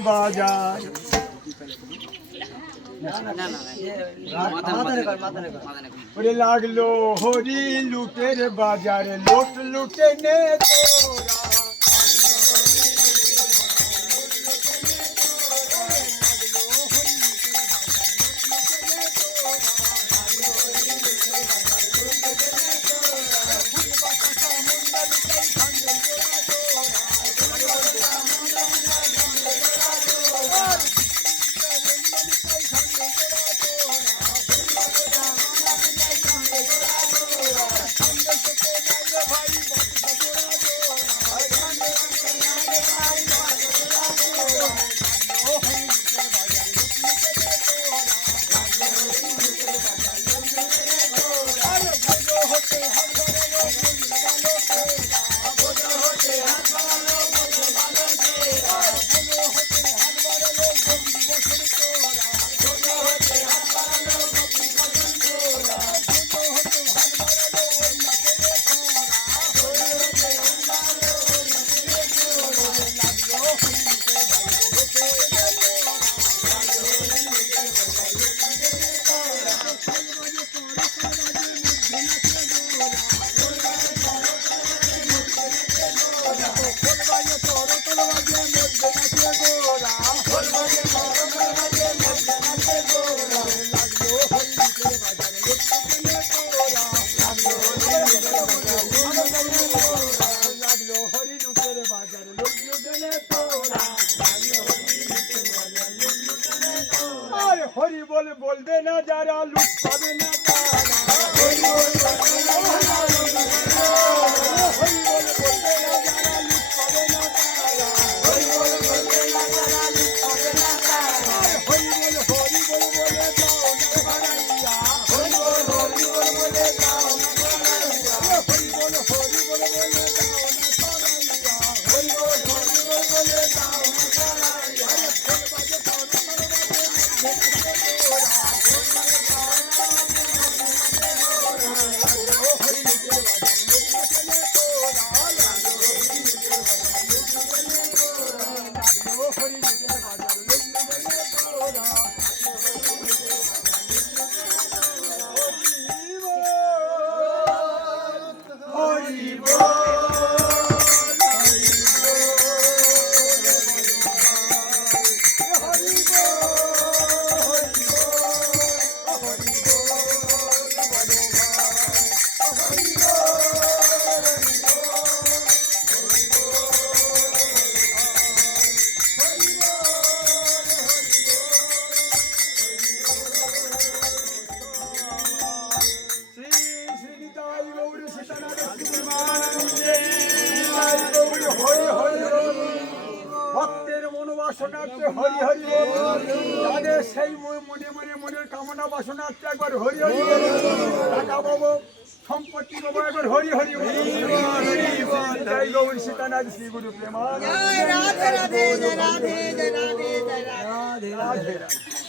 বাজার ওরে লাগল হরি লুটের বাজারে লোট লুটে নে তোরা হরি বল বলবে না যারা লুট পাবে না তারা। মনোবাসনার্থে হরি হরি। তাদের সেই মনে মনে মনের কামনা বাসনার্থে একবার হরি হরি। টাকা পাবো সম্পত্তি পাবো একবার হরি হরি। নিতাই সীতানাথ শ্রী গুরু প্রেমা রাধে রাধে রাধে রাধে। রাধে রাধে।